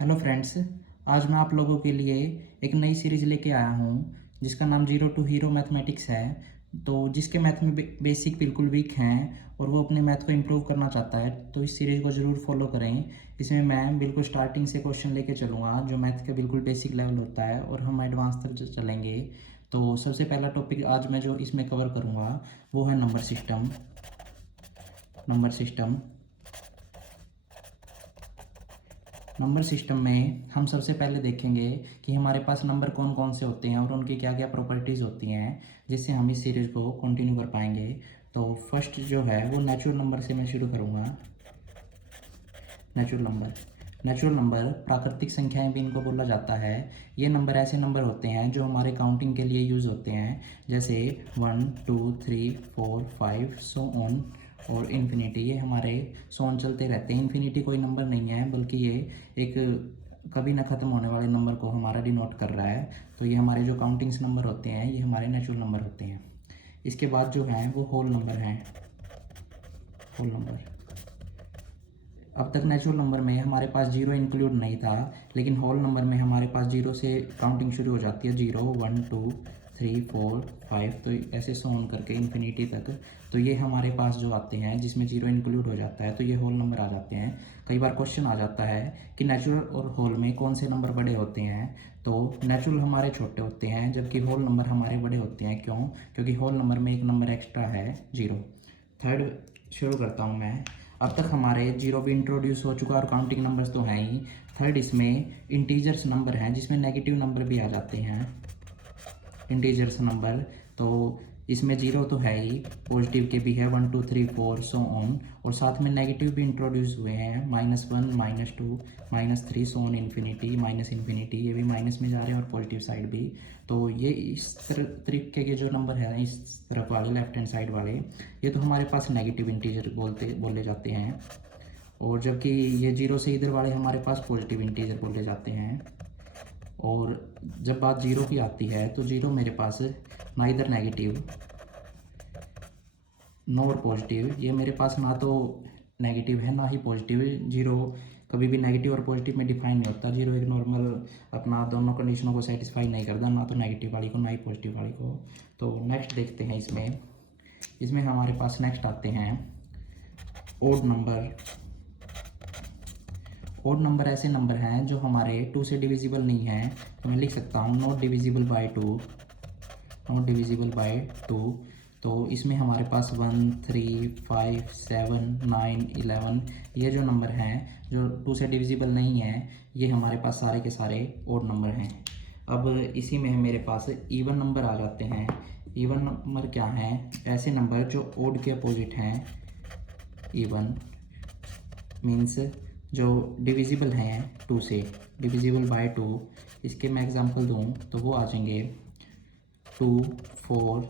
Hello friends. आज मैं आप लोगों के लिए एक नई सीरीज़ लेके आया हूँ जिसका नाम जीरो टू हीरो मैथमेटिक्स है। तो जिसके मैथ में बेसिक बिल्कुल वीक हैं और वो अपने मैथ को इम्प्रूव करना चाहता है तो इस सीरीज़ को ज़रूर फॉलो करें। इसमें मैं बिल्कुल स्टार्टिंग से क्वेश्चन लेके चलूँगा जो मैथ का बिल्कुल बेसिक लेवल होता है और हम एडवांस तक चलेंगे। तो सबसे पहला टॉपिक आज मैं जो इसमें कवर करूँगा वो है नंबर सिस्टम। नंबर सिस्टम में हम सबसे पहले देखेंगे कि हमारे पास नंबर कौन कौन से होते हैं और उनकी क्या क्या प्रॉपर्टीज़ होती हैं जिससे हम इस सीरीज़ को कंटिन्यू कर पाएंगे। तो फर्स्ट जो है वो नेचुरल नंबर से मैं शुरू करूँगा। नेचुरल नंबर प्राकृतिक संख्याएं भी इनको बोला जाता है। ये नंबर ऐसे नंबर होते हैं जो हमारे काउंटिंग के लिए यूज़ होते हैं, जैसे 1 2 3 4 5 सो ऑन और इन्फिनिटी। ये हमारे सो ऑन चलते रहते हैं। इन्फिनिटी कोई नंबर नहीं है बल्कि ये एक कभी ना ख़त्म होने वाले नंबर को हमारा डिनोट कर रहा है। तो ये हमारे जो काउंटिंग्स नंबर होते हैं ये हमारे नेचुरल नंबर होते हैं। इसके बाद जो हैं वो होल नंबर हैं। अब तक नेचुरल नंबर में हमारे पास जीरो इंक्लूड नहीं था, लेकिन होल नंबर में हमारे पास जीरो से काउंटिंग शुरू हो जाती है। 0 1 2 3 4 5 तो ऐसे सो ऑन करके इन्फिनिटी तक। तो ये हमारे पास जो आते हैं जिसमें जीरो इंक्लूड हो जाता है तो ये होल नंबर आ जाते हैं। कई बार क्वेश्चन आ जाता है कि नेचुरल और होल में कौन से नंबर बड़े होते हैं। तो नेचुरल हमारे छोटे होते हैं जबकि होल नंबर हमारे बड़े होते हैं। क्यों? क्योंकि होल नंबर में एक नंबर एक्स्ट्रा है, 0। थर्ड शुरू करता हूँ मैं। अब तक हमारे जीरो भी इंट्रोड्यूस हो चुका और काउंटिंग नंबर्स तो हैं ही। थर्ड इसमें इंटीजर्स नंबर हैं जिसमें नेगेटिव नंबर भी आ जाते हैं। इंटीजर्स नंबर तो इसमें जीरो तो है ही, पॉजिटिव के भी है 1 2 3 4 सो ऑन, और साथ में नेगेटिव भी इंट्रोड्यूस हुए हैं -1 -2 -3 so on infinity minus infinity. ये भी माइनस में जा रहे हैं और पॉजिटिव साइड भी। तो ये इस तरीके के जो नंबर है इस तरफ वाले लेफ्ट हैंड साइड वाले ये तो हमारे पास नेगेटिव इंटीजर बोले जाते हैं, और जबकि ये जीरो से इधर वाले हमारे पास पॉजिटिव इंटीजर बोले जाते हैं। और जब बात जीरो की आती है तो जीरो मेरे पास ना इधर नेगेटिव नॉर पॉजिटिव, ये मेरे पास ना तो नेगेटिव है ना ही पॉजिटिव। जीरो कभी भी नेगेटिव और पॉजिटिव में डिफाइन नहीं होता। जीरो एक नॉर्मल अपना दोनों कंडीशनों को सेटिस्फाई नहीं करता, ना तो नेगेटिव वाली को ना ही पॉजिटिव वाली को। तो नेक्स्ट देखते हैं इसमें हमारे पास नेक्स्ट आते हैं ओड नंबर। ओड नंबर ऐसे नंबर हैं जो हमारे 2 से डिविजिबल नहीं हैं। तो मैं लिख सकता हूँ नॉट डिविजिबल बाय 2। तो इसमें हमारे पास 1 3 5 7 9 11 ये जो नंबर हैं जो 2 से डिविजिबल नहीं हैं ये हमारे पास सारे के सारे ओड नंबर हैं। अब इसी में मेरे पास इवन नंबर आ जाते हैं। इवन नंबर क्या हैं? ऐसे नंबर जो ओड के अपोजिट हैं। इवन मीन्स जो डिविजिबल हैं 2 से, डिविजिबल बाय 2। इसके मैं एग्जांपल दूं तो वो आ जाएंगे 2 4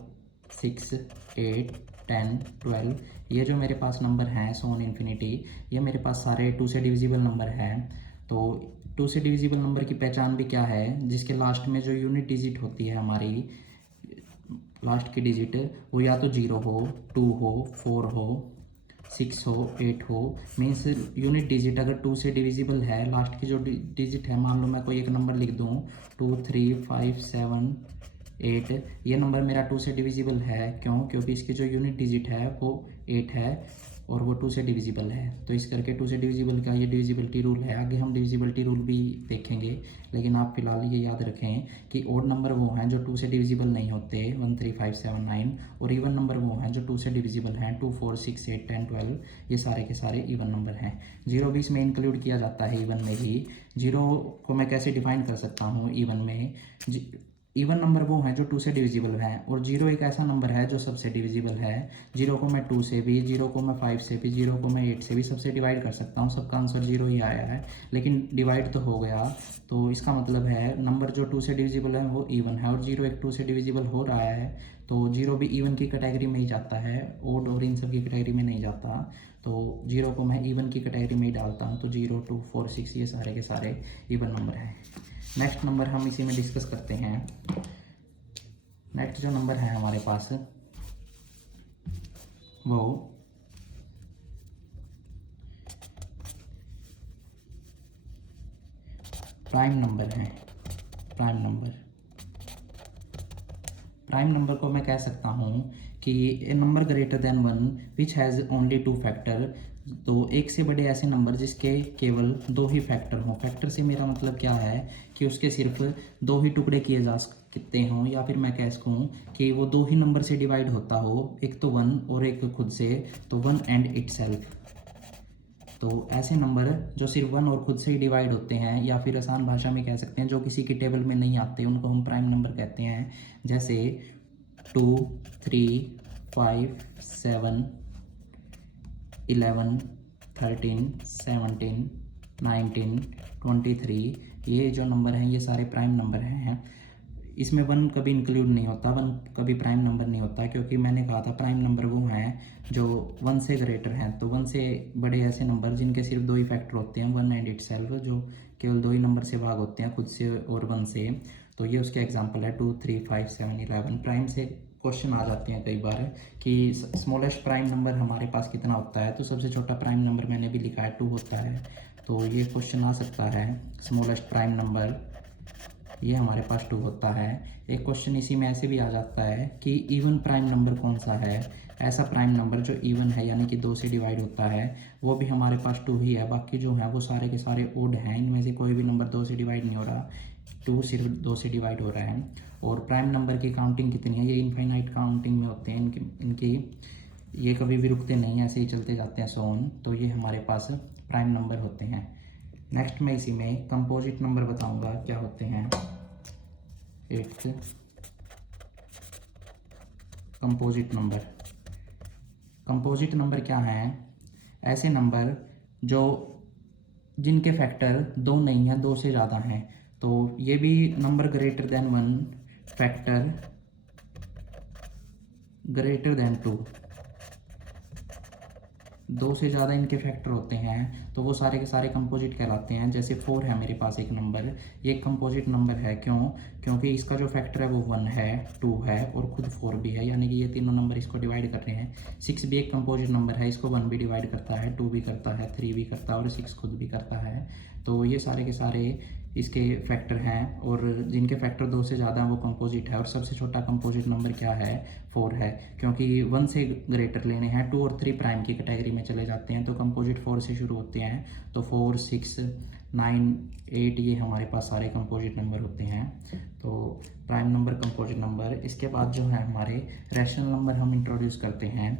6 8 10 12। ये जो मेरे पास नंबर हैं सो ऑन इन्फिनिटी ये मेरे पास सारे 2 से डिविजिबल नंबर हैं। तो 2 से डिविजिबल नंबर की पहचान भी क्या है? जिसके लास्ट में जो यूनिट डिजिट होती है हमारी, लास्ट की डिजिट वो या तो 0 हो, 2 हो, 4 हो, 6 हो, 8 हो। मीन्स यूनिट डिजिट अगर 2 से डिविजिबल है, लास्ट की जो डिजिट है, मान लो मैं कोई एक नंबर लिख दूँ 2 3 5 7 8, ये नंबर मेरा 2 से डिविजिबल है। क्यों? क्योंकि इसकी जो यूनिट डिजिट है वो 8 है और वो 2 से डिविजिबल है। तो इस करके 2 से डिविजिबल का ये डिविजिबिलिटी रूल है। आगे हम डिविजिबिलिटी रूल भी देखेंगे, लेकिन आप फिलहाल ये याद रखें कि ओड नंबर वो हैं जो 2 से डिविजिबल नहीं होते 1 3 5 7 9, और इवन नंबर वो हैं जो 2 से डिविजिबल हैं 2 4 6 8 10 12। ये सारे के सारे इवन नंबर हैं। जीरो भी इसमें इंक्लूड किया जाता है इवन में ही। जीरो को मैं कैसे डिफाइन कर सकता हूँ इवन में? इवन नंबर वो हैं जो 2 से डिविजिबल हैं, और जीरो एक ऐसा नंबर है जो सबसे डिविजिबल है। जीरो को मैं 2 से भी, जीरो को मैं 5 से भी, जीरो को मैं 8 से भी सबसे डिवाइड कर सकता हूँ। सबका आंसर जीरो ही आया है, लेकिन डिवाइड तो हो गया। तो इसका मतलब है नंबर जो 2 से डिविजिबल है वो इवन है, और जीरो एक 2 से डिविजिबल हो रहा है तो जीरो भी इवन की कैटेगरी में ही जाता है, ओड और इन सब की कैटेगरी में नहीं जाता। तो जीरो को मैं इवन की कैटेगरी में ही डालता हूँ। तो 0 2 4 6 ये सारे के सारे इवन नंबर हैं। नेक्स्ट नंबर हम इसी में डिस्कस करते हैं। नेक्स्ट जो नंबर है हमारे पास वो प्राइम नंबर हैं। प्राइम नंबर को मैं कह सकता हूँ कि a number greater than 1 which has only 2 factor. तो एक से बड़े ऐसे नंबर जिसके केवल 2 ही फैक्टर हों। फैक्टर से मेरा मतलब क्या है कि उसके सिर्फ 2 ही टुकड़े किए जा सकते हों, या फिर मैं कह सकूँ कि वो 2 ही नंबर से डिवाइड होता हो, एक तो 1 और एक खुद से, तो 1 एंड इटसेल्फ। तो ऐसे नंबर जो सिर्फ 1 और खुद से ही डिवाइड होते हैं, या फिर आसान भाषा में कह सकते हैं जो किसी की टेबल में नहीं आते, उनको हम प्राइम नंबर कहते हैं। जैसे 2, 3, 5, 7, 11, 13, 17, 19, 23, ये जो नंबर हैं ये सारे प्राइम नंबर हैं। इसमें 1 कभी इंक्लूड नहीं होता, 1 कभी प्राइम नंबर नहीं होता, क्योंकि मैंने कहा था प्राइम नंबर वो हैं जो 1 से ग्रेटर हैं। तो 1 से बड़े ऐसे नंबर जिनके सिर्फ 2 ही फैक्टर होते हैं, 1 एंड इटसेल्फ, जो केवल 2 ही नंबर से भाग होते हैं, खुद से और 1 से। तो ये उसके एग्जांपल है 2, 3, 5, 7, 11। प्राइम से क्वेश्चन आ जाते हैं कई बार कि स्मॉलेस्ट प्राइम नंबर हमारे पास कितना होता है। तो सबसे छोटा प्राइम नंबर मैंने भी लिखा है 2 होता है। तो ये क्वेश्चन आ सकता है, स्मॉलेस्ट प्राइम नंबर ये हमारे पास 2 होता है। एक क्वेश्चन इसी में ऐसे भी आ जाता है कि इवन प्राइम नंबर कौन सा है। ऐसा प्राइम नंबर जो इवन है, यानी कि 2 से डिवाइड होता है, वो भी हमारे पास 2 ही है। बाकी जो है वो सारे के सारे ओड हैं, इनमें से कोई भी नंबर 2 से डिवाइड नहीं हो रहा, 2 सिर्फ 2 से डिवाइड हो रहा है। और प्राइम नंबर की काउंटिंग कितनी है, ये इनफाइनाइट काउंटिंग में होते हैं इनकी ये कभी भी रुकते नहीं, ऐसे ही चलते जाते हैं सो ऑन। तो ये हमारे पास प्राइम नंबर होते हैं। नेक्स्ट मैं इसी में कंपोजिट नंबर बताऊंगा क्या होते हैं। 8th कंपोजिट नंबर क्या हैं? ऐसे नंबर जो जिनके फैक्टर 2 नहीं हैं, 2 से ज़्यादा हैं। तो ये भी number greater than 1, factor greater than 2, 2 से ज़्यादा इनके फैक्टर होते हैं, तो वो सारे के सारे कंपोजिट कहलाते हैं। जैसे 4 है मेरे पास एक नंबर, ये एक कंपोजिट नंबर है। क्योंकि इसका जो फैक्टर है वो 1 है, 2 है और खुद 4 भी है, यानी कि ये तीनों नंबर इसको डिवाइड कर रहे हैं। 6 भी एक कंपोजिट नंबर है, इसको 1 भी डिवाइड करता है, 2 भी करता है, 3 भी करता है और 6 खुद भी करता है। तो ये सारे के सारे इसके फैक्टर हैं, और जिनके फैक्टर 2 से ज़्यादा वो कंपोजिट है। और सबसे छोटा कंपोजिट नंबर क्या है? 4 है, क्योंकि 1 से ग्रेटर लेने हैं। 2 और 3 प्राइम की कैटेगरी में चले जाते हैं, तो कंपोजिट 4 से शुरू होते हैं। तो 4, 6, 9, 8 ये हमारे पास सारे कंपोजिट नंबर होते हैं। तो प्राइम नंबर, कंपोजिट नंबर। इसके बाद जो है हमारे रैशनल नंबर हम इंट्रोड्यूस करते हैं,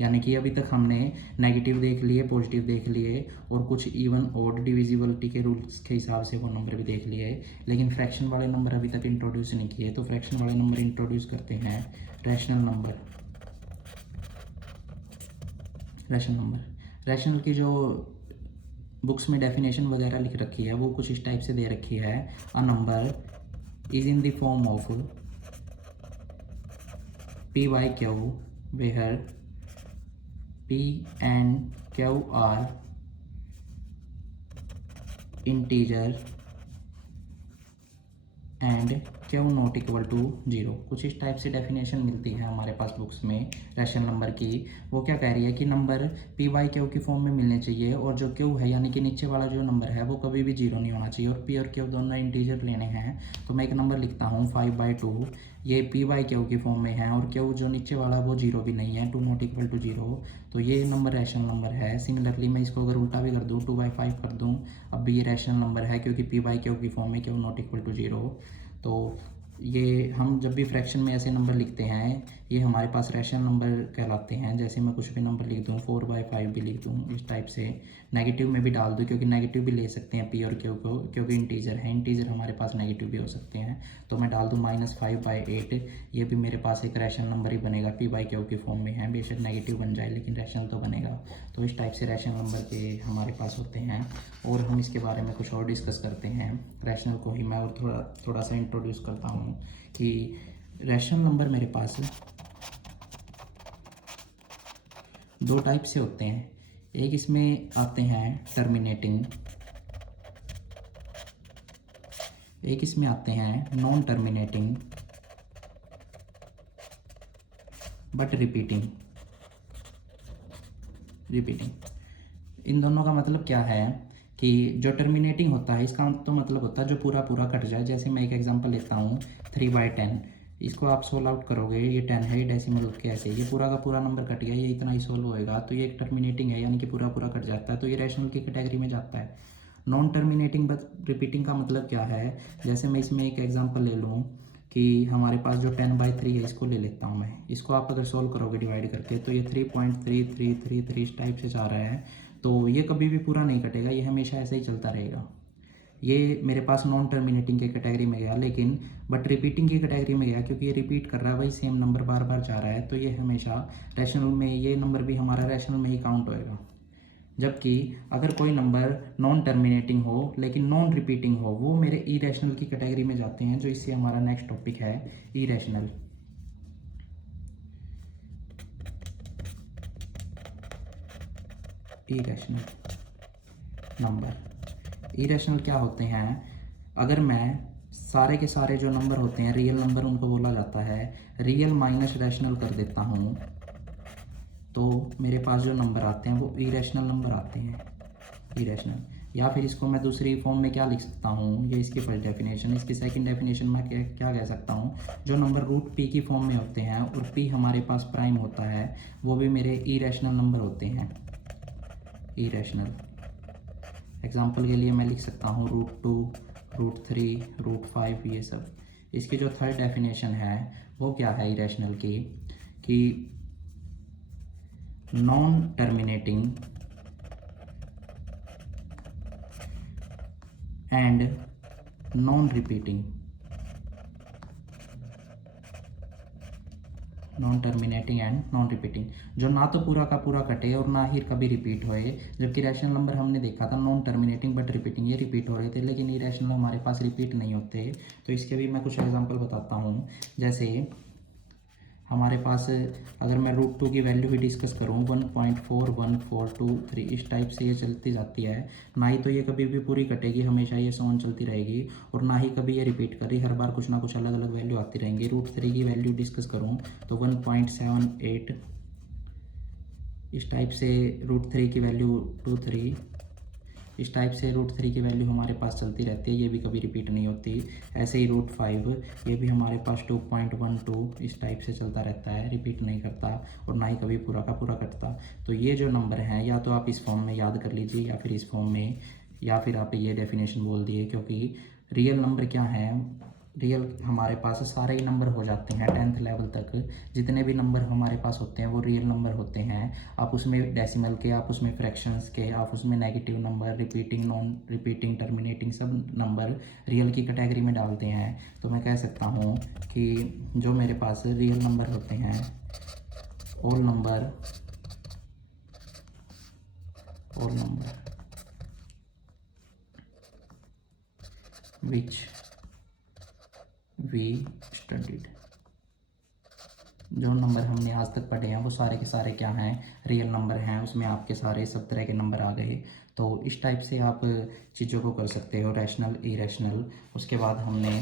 यानी कि अभी तक हमने नेगेटिव देख लिए, पॉजिटिव देख लिए, और कुछ इवन ऑड डिविजिबिलिटी के रूल्स के हिसाब से वो नंबर भी देख लिए, लेकिन फ्रैक्शन वाले नंबर अभी तक इंट्रोड्यूस नहीं किए। तो फ्रैक्शन वाले नंबर इंट्रोड्यूस करते हैं। रैशनल नंबर, रैशनल की जो बुक्स में डेफिनेशन वगैरह लिख रखी है वो कुछ इस टाइप से दे रखी है। A number is in the form of P Y Q where P and Q are integer and Q not equal to 0। कुछ इस टाइप से डेफिनेशन मिलती है हमारे पास बुक्स में रैशनल नंबर की। वो क्या कह रही है कि नंबर P बाई Q की फॉर्म में मिलने चाहिए, और जो Q है यानी कि नीचे वाला जो नंबर है वो कभी भी 0 नहीं होना चाहिए, और P और Q दोनों इंटीजर लेने हैं। तो मैं एक नंबर लिखता हूँ 5/2, ये P बाई Q की फॉर्म में है, और Q जो नीचे वाला वो 0 भी नहीं है, 2 नॉट इक्वल टू 0। तो ये नंबर रैशनल नंबर है। सिमिलरली मैं इसको अगर उल्टा भी कर दूँ, 2/5 कर दूँ, अब भी ये रैशनल नंबर है, क्योंकि P बाई Q की फॉर्म में Q नॉट इक्वल टू 0। तो ये हम जब भी फ्रैक्शन में ऐसे नंबर लिखते हैं ये हमारे पास रैशनल नंबर कहलाते हैं। जैसे मैं कुछ भी नंबर लिख दूँ, 4/5 भी लिख दूँ इस टाइप से, नेगेटिव में भी डाल दूँ, क्योंकि नेगेटिव भी ले सकते हैं P और Q को, क्योंकि इंटीजर है, इंटीजर हमारे पास नेगेटिव भी हो सकते हैं। तो मैं डाल दूँ -5/8, ये भी मेरे पास एक रैशनल नंबर ही बनेगा, P बाई Q की फॉर्म में है, बेशक नेगेटिव बन जाए लेकिन रैशनल तो बनेगा। तो इस टाइप से रैशनल नंबर के हमारे पास होते हैं, और हम इसके बारे में कुछ और डिस्कस करते हैं। रैशनल को ही मैं और थोड़ा सा इंट्रोड्यूस करता हूँ कि रैशनल नंबर मेरे पास 2 टाइप से होते हैं। एक इसमें आते हैं टर्मिनेटिंग, एक इसमें आते हैं नॉन टर्मिनेटिंग बट रिपीटिंग। इन दोनों का मतलब क्या है कि जो टर्मिनेटिंग होता है इसका तो मतलब होता है जो पूरा पूरा कट जाए। जैसे मैं एक एग्जांपल लेता हूँ 3/10, इसको आप सोल्व आउट करोगे, ये 10 है, ये डेसिमल के ऐसे ये पूरा का पूरा नंबर कट गया, ये इतना ही सोल्व होएगा, तो ये एक टर्मिनेटिंग है, यानी कि पूरा पूरा कट जाता है, तो ये रैशनल की कैटेगरी में जाता है। नॉन टर्मिनेटिंग बट रिपीटिंग का मतलब क्या है, जैसे मैं इसमें एक एग्जांपल ले लूँ कि हमारे पास जो 10/3 है, इसको ले लेता हूँ मैं, इसको आप अगर सोल्व करोगे डिवाइड करके तो ये 3.3333 इस टाइप से जा रहा है, तो ये कभी भी पूरा नहीं कटेगा, ये हमेशा ऐसे ही चलता रहेगा। ये मेरे पास नॉन टर्मिनेटिंग की कैटेगरी में गया, लेकिन बट रिपीटिंग की कैटेगरी में गया क्योंकि ये रिपीट कर रहा है, वही सेम नंबर बार बार जा रहा है, तो ये हमेशा रैशनल में, ये नंबर भी हमारा रैशनल में ही काउंट होएगा। जबकि अगर कोई नंबर नॉन टर्मिनेटिंग हो लेकिन नॉन रिपीटिंग हो, वो मेरे इरेशनल की कैटेगरी में जाते हैं, जो इससे हमारा नेक्स्ट टॉपिक है इरेशनल। इरेशनल नंबर, इरेशनल क्या होते हैं, अगर मैं सारे के सारे जो नंबर होते हैं रियल नंबर, उनको बोला जाता है रियल माइनस रैशनल कर देता हूँ, तो मेरे पास जो नंबर आते हैं वो इरेशनल नंबर आते हैं, इरेशनल। या फिर इसको मैं दूसरी फॉर्म में क्या लिख सकता हूँ, ये इसकी फर्स्ट डेफिनेशन, इसकी सेकंड डेफिनेशन में क्या कह सकता हूँ, जो नंबर रूट पी की फॉर्म में होते हैं और पी हमारे पास प्राइम होता है, वो भी मेरे इरेशनल नंबर होते हैं, इरेशनल। एग्जाम्पल के लिए मैं लिख सकता हूँ √2, √3, √5, ये सब। इसकी जो थर्ड डेफिनेशन है वो क्या है इरेशनल की, कि non terminating and non repeating, non terminating and non repeating, जो ना तो पूरा का पूरा कटे और ना ही कभी रिपीट होए। जबकि रैशनल नंबर हमने देखा था नॉन टर्मिनेटिंग बट रिपीटिंग, ये रिपीट हो रहे थे, लेकिन ये रैशनल हमारे पास रिपीट नहीं होते। तो इसके भी मैं कुछ एग्जांपल बताता हूँ। जैसे हमारे पास अगर मैं √2 की वैल्यू भी डिस्कस करूँ 1.4143 इस टाइप से ये चलती जाती है, ना ही तो ये कभी भी पूरी कटेगी, हमेशा ये सोन चलती रहेगी, और ना ही कभी ये रिपीट करी, हर बार कुछ ना कुछ अलग अलग वैल्यू आती रहेंगी। √3 की वैल्यू डिस्कस करूँ तो 1.78 इस टाइप से, √3 की वैल्यू 23 इस टाइप से √3 की वैल्यू हमारे पास चलती रहती है, ये भी कभी रिपीट नहीं होती। ऐसे ही √5 ये भी हमारे पास 2.12 इस टाइप से चलता रहता है, रिपीट नहीं करता और ना ही कभी पूरा का पूरा कटता। तो ये जो नंबर हैं या तो आप इस फॉर्म में याद कर लीजिए या फिर इस फॉर्म में, या फिर आप ये डेफिनेशन बोल दिए, क्योंकि रियल नंबर क्या है, रियल हमारे पास सारे ही नंबर हो जाते हैं 10th लेवल तक, जितने भी नंबर हमारे पास होते हैं वो रियल नंबर होते हैं। आप उसमें डेसिमल के, आप उसमें फ्रैक्शंस के, आप उसमें negative number, repeating, non repeating, terminating, सब नंबर रियल की कैटेगरी में डालते हैं। तो मैं कह सकता हूँ कि जो मेरे पास रियल नंबर होते हैं, all number which we studied, जो नंबर हमने आज तक पढ़े हैं वो सारे के सारे क्या हैं, रियल नंबर हैं। उसमें आपके सारे सब तरह के नंबर आ गए। तो इस टाइप से आप चीज़ों को कर सकते हो, रैशनल, इरेशनल। उसके बाद हमने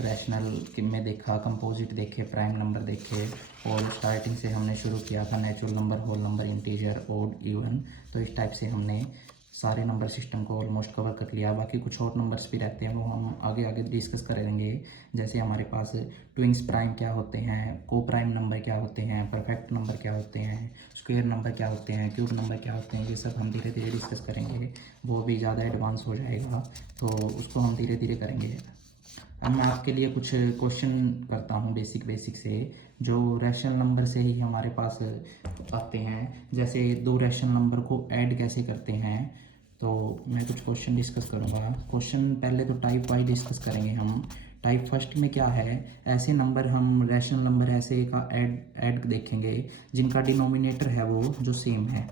रैशनल में देखा, कंपोजिट देखे, प्राइम नंबर देखे, और स्टार्टिंग से हमने शुरू किया था natural number, whole number, integer, odd, even. तो इस टाइप से हमने सारे नंबर सिस्टम को ऑलमोस्ट कवर कर लिया। बाकी कुछ और नंबर्स भी रहते हैं, वो हम आगे आगे डिस्कस करेंगे। जैसे हमारे पास ट्विंस प्राइम क्या होते हैं, को प्राइम नंबर क्या होते हैं, परफेक्ट नंबर क्या होते हैं, स्क्वायर नंबर क्या होते हैं, क्यूब नंबर क्या होते हैं, ये सब हम धीरे धीरे डिस्कस करेंगे। वो भी ज़्यादा एडवांस हो जाएगा, तो उसको हम धीरे धीरे करेंगे। अब मैं आपके लिए कुछ क्वेश्चन करता हूँ बेसिक से, जो रैशनल नंबर से ही हमारे पास आते हैं। जैसे दो रैशनल नंबर को ऐड कैसे करते हैं, तो मैं कुछ क्वेश्चन डिस्कस करूँगा। क्वेश्चन पहले तो टाइप वाइज डिस्कस करेंगे हम। टाइप फर्स्ट में क्या है, ऐसे नंबर, हम रैशनल नंबर ऐसे का ऐड देखेंगे जिनका डिनोमिनेटर है वो जो सेम है।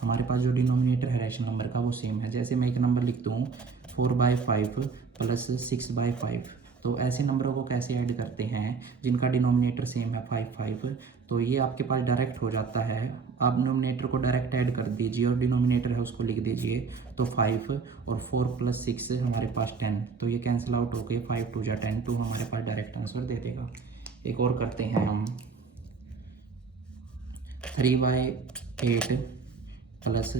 हमारे पास जो डिनोमिनेटर है रैशनल नंबर का वो सेम है। जैसे मैं एक नंबर लिख दूँ 4/5 प्लस 6/5, तो ऐसे नंबरों को कैसे ऐड करते हैं जिनका डिनोमिनेटर सेम है 5। तो ये आपके पास डायरेक्ट हो जाता है, आप डिनोमिनेटर को डायरेक्ट ऐड कर दीजिए और डिनोमिनेटर है उसको लिख दीजिए। तो 5 और 4 + 6 हमारे पास 10, तो ये कैंसिल आउट हो गए, 5 × 2 = 10, तो हमारे पास डायरेक्ट आंसर दे देगा। एक और करते हैं हम, 3/8 प्लस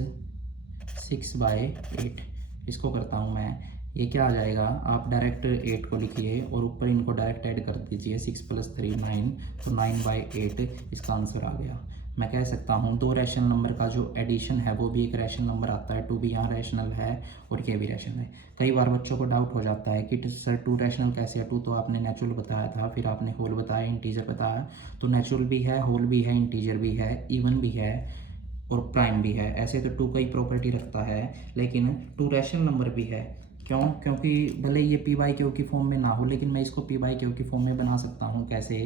6/8, इसको करता हूँ मैं, ये क्या आ जाएगा, आप डायरेक्ट 8 को लिखिए और ऊपर इनको डायरेक्ट ऐड कर दीजिए, 6 + 3 9, तो 9/8 इसका आंसर आ गया। मैं कह सकता हूँ दो रैशनल नंबर का जो एडिशन है वो भी एक रैशनल नंबर आता है, 2 भी यहाँ रैशनल है और ये भी रैशनल है। कई बार बच्चों को डाउट हो जाता है कि सर 2 रैशनल कैसे है, 2 तो आपने नेचुरल बताया था, फिर आपने होल बताया, इंटीजर बताया, तो नेचुरल भी है, होल भी है, इंटीजर भी है, इवन भी है और प्राइम भी है। ऐसे तो 2 का ही प्रॉपर्टी रखता है, लेकिन 2 रैशनल नंबर भी है। क्यों? क्योंकि भले ये p/q की फॉर्म में ना हो, लेकिन मैं इसको p/q की फॉर्म में बना सकता हूँ। कैसे?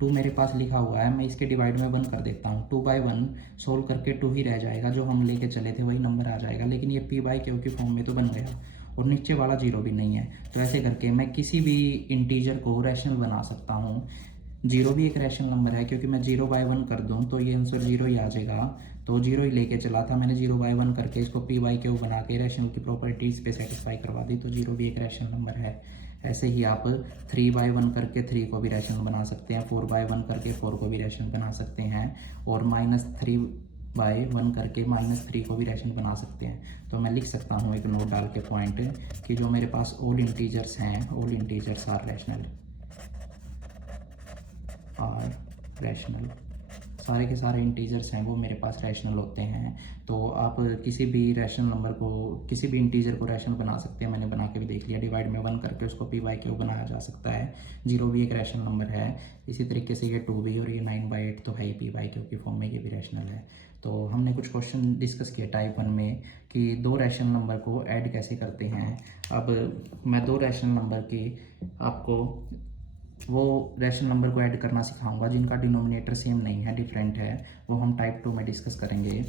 2 मेरे पास लिखा हुआ है, मैं इसके डिवाइड में 1 कर देता हूँ, 2/1 सोल्व करके 2 ही रह जाएगा, जो हम लेके चले थे वही नंबर आ जाएगा, लेकिन ये p/q की फॉर्म में तो बन गया और नीचे वाला 0 भी नहीं है। तो ऐसे करके मैं किसी भी इंटीजर को रैशनल बना सकता हूँ। 0 भी एक रैशनल नंबर है, क्योंकि मैं 0/1 कर दूँ तो ये आंसर 0 ही आ जाएगा, तो 0 ही लेके चला था मैंने, 0/1 करके इसको p/q बना के रैशनल की प्रॉपर्टीज़ पे सेटिस्फाई करवा दी, तो 0 भी एक रैशनल नंबर है। ऐसे ही आप 3/1 करके 3 को भी रैशनल बना सकते हैं, 4/1 करके 4 को भी रैशनल बना सकते हैं, और -3/1 करके -3 को भी रैशनल बना सकते हैं। तो मैं लिख सकता हूँ एक नोट डाल के पॉइंट, कि जो मेरे पास ऑल इंटीजर्स हैं, ऑल इंटीजर्स आर रैशनल, सारे के सारे इंटीजर्स हैं वो मेरे पास रैशनल होते हैं। तो आप किसी भी रैशनल नंबर को, किसी भी इंटीजर को रैशनल बना सकते हैं, मैंने बना के भी देख लिया, डिवाइड में 1 करके उसको p/q बनाया जा सकता है। 0 भी एक रैशनल नंबर है, इसी तरीके से ये 2 भी, और ये 9/8 तो है ही p/q की फॉर्म में, ये भी रैशनल है। तो हमने कुछ क्वेश्चन डिस्कस किए टाइप 1 में कि 2 रैशनल नंबर को ऐड कैसे करते हैं। अब मैं 2 रैशनल नंबर की आपको वो रैशनल नंबर को ऐड करना सिखाऊंगा जिनका डिनोमिनेटर सेम नहीं है, डिफरेंट है, वो हम टाइप 2 में डिस्कस करेंगे।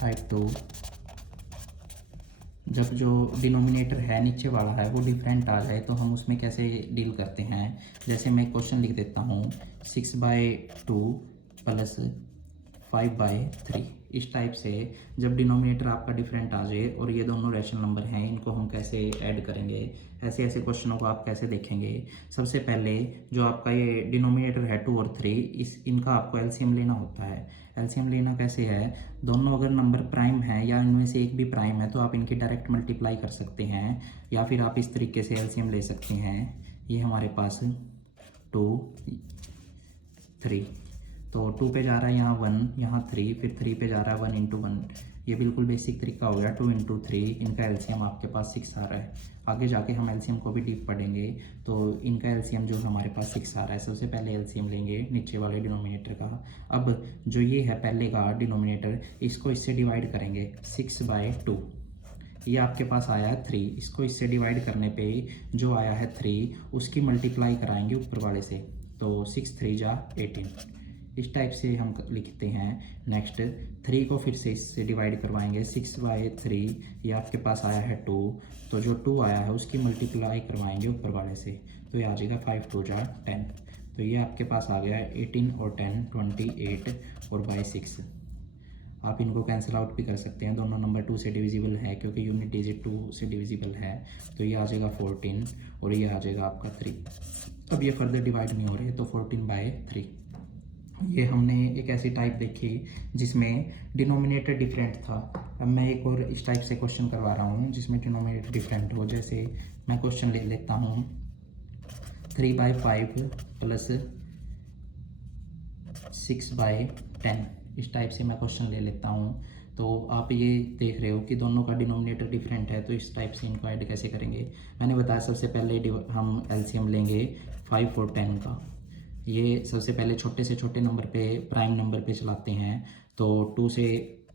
टाइप 2, जब जो डिनोमिनेटर है नीचे वाला है वो डिफरेंट आ जाए तो हम उसमें कैसे डील करते हैं। जैसे मैं क्वेश्चन लिख देता हूँ, 6/2 + 5/3, इस टाइप से जब डिनोमिनेटर आपका डिफरेंट आ जाए और ये दोनों रैशनल नंबर हैं, इनको हम कैसे ऐड करेंगे, ऐसे ऐसे क्वेश्चनों को आप कैसे देखेंगे। सबसे पहले जो आपका ये डिनोमिनेटर है 2 और 3, इनका आपको एलसीएम लेना होता है। एलसीएम लेना कैसे है, दोनों अगर नंबर प्राइम है या इनमें से एक भी प्राइम है तो आप इनकी डायरेक्ट मल्टीप्लाई कर सकते हैं, या फिर आप इस तरीके से एलसीएम ले सकते हैं। ये हमारे पास 2 3, तो 2 पे जा रहा है यहाँ 1, यहाँ 3, फिर 3 पे जा रहा है 1 × 1, ये बिल्कुल बेसिक तरीका हो गया। 2 × 3, इनका एलसीएम आपके पास 6 आ रहा है। आगे जाके हम एलसीएम को भी डीप पढ़ेंगे, तो इनका एलसीएम जो हमारे पास 6 आ रहा है, सबसे पहले एलसीएम लेंगे नीचे वाले डिनोमिनेटर का। अब जो ये है पहले का डिनोमिनेटर, इसको इससे डिवाइड करेंगे, 6/2, ये आपके पास आया है 3, इसको इससे डिवाइड करने पे जो आया है 3, उसकी मल्टीप्लाई कराएंगे ऊपर वाले से, तो 6 3 जा 18, इस टाइप से हम लिखते हैं। नेक्स्ट 3 को फिर से इससे डिवाइड करवाएंगे, 6/3, ये आपके पास आया है 2, तो जो 2 आया है उसकी मल्टीप्लाई करवाएंगे ऊपर वाले से, तो ये आ जाएगा 5 2 जा 10, तो ये आपके पास आ गया 18 और 10 28 और बाई 6। आप इनको कैंसिल आउट भी कर सकते हैं, दोनों नंबर 2 से डिविजिबल है क्योंकि यूनिट डिजिट 2 से डिविजिबल है, तो ये आ जाएगा 14 और ये आ जाएगा आपका 3। अब ये फर्दर डिवाइड नहीं हो रहे, तो 14/3। ये हमने एक ऐसी टाइप देखी जिसमें डिनोमिनेटर डिफरेंट था। अब मैं एक और इस टाइप से क्वेश्चन करवा रहा हूँ जिसमें डिनोमिनेटर डिफरेंट हो। जैसे मैं क्वेश्चन ले लेता हूँ, 3/5 + 6/10, इस टाइप से मैं क्वेश्चन ले लेता हूँ। तो आप ये देख रहे हो कि दोनों का डिनोमिनेटर डिफरेंट है, तो इस टाइप से इनको ऐड कैसे करेंगे। मैंने बताया सबसे पहले हम एलसीएम लेंगे 5 और 10 का। ये सबसे पहले छोटे से छोटे नंबर पे, प्राइम नंबर पे चलाते हैं, तो 2 से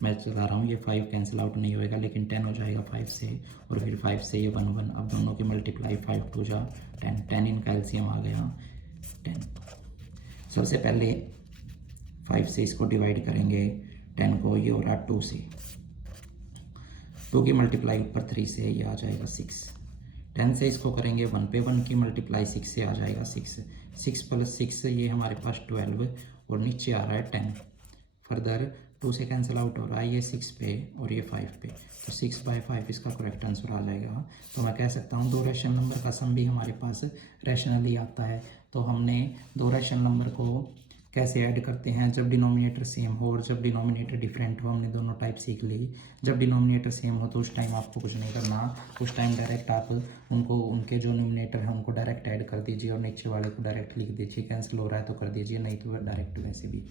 मैं चला रहा हूँ, ये 5 कैंसिल आउट नहीं होएगा, लेकिन 10 हो जाएगा 5 से, और फिर 5 से ये 1 1, अब दोनों की मल्टीप्लाई 5 2 जा 10, 10 इनका एलसीएम आ गया 10। सबसे पहले 5 से इसको डिवाइड करेंगे, 10 को, ये हो रहा 2 से, 2 की मल्टीप्लाई ऊपर 3 से, ये आ जाएगा 6। 10 से इसको करेंगे 1 पे, 1 की मल्टीप्लाई 6 से आ जाएगा 6, 6 + 6 ये हमारे पास 12, और नीचे आ रहा है 10। फर्दर 2 से कैंसिल आउट हो रहा है, ये 6 पे और ये 5 पे, तो 6/5 इसका करेक्ट आंसर आ जाएगा। तो मैं कह सकता हूँ 2 रैशनल नंबर का सम भी हमारे पास रैशनली आता है। तो हमने 2 रैशनल नंबर को कैसे ऐड करते हैं जब डिनोमिनेटर सेम हो और जब डिनोमिनेटर डिफरेंट हो। हमने दोनों टाइप सीख ली। जब डिनोमिनेटर सेम हो तो उस टाइम आपको कुछ नहीं करना, उस टाइम डायरेक्ट आप उनको उनके जो डिनोमिनेटर है उनको डायरेक्ट ऐड कर दीजिए और नीचे वाले को डायरेक्ट लिख दीजिए। कैंसिल हो रहा है तो कर दीजिए, नहीं तो डायरेक्ट वैसे भी।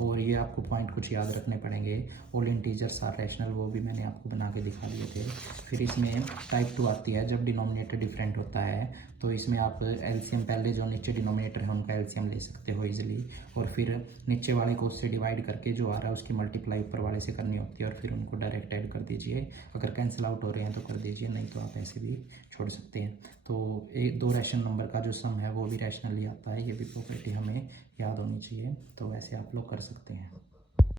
और ये आपको पॉइंट कुछ याद रखने पड़ेंगे। ऑल इंटीजर्स आर रैशनल, वो भी मैंने आपको बना के दिखा दिए थे। फिर इसमें टाइप 2 आती है जब डिनोमिनेटर डिफरेंट होता है, तो इसमें आप एलसीएम पहले जो नीचे डिनोमिनेटर है उनका एलसीएम ले सकते हो इजीली, और फिर नीचे वाले को उससे डिवाइड करके जो आ रहा है उसकी मल्टीप्लाई ऊपर वाले से करनी होती है और फिर उनको डायरेक्ट ऐड कर दीजिए। अगर कैंसिल आउट हो रहे हैं तो कर दीजिए, नहीं तो आप ऐसे भी छोड़ सकते हैं। तो एक दो रैशनल नंबर का जो सम है वो भी रैशनली आता है, ये भी प्रॉपर्टी हमें याद होनी चाहिए। तो वैसे आप लोग कर सकते हैं।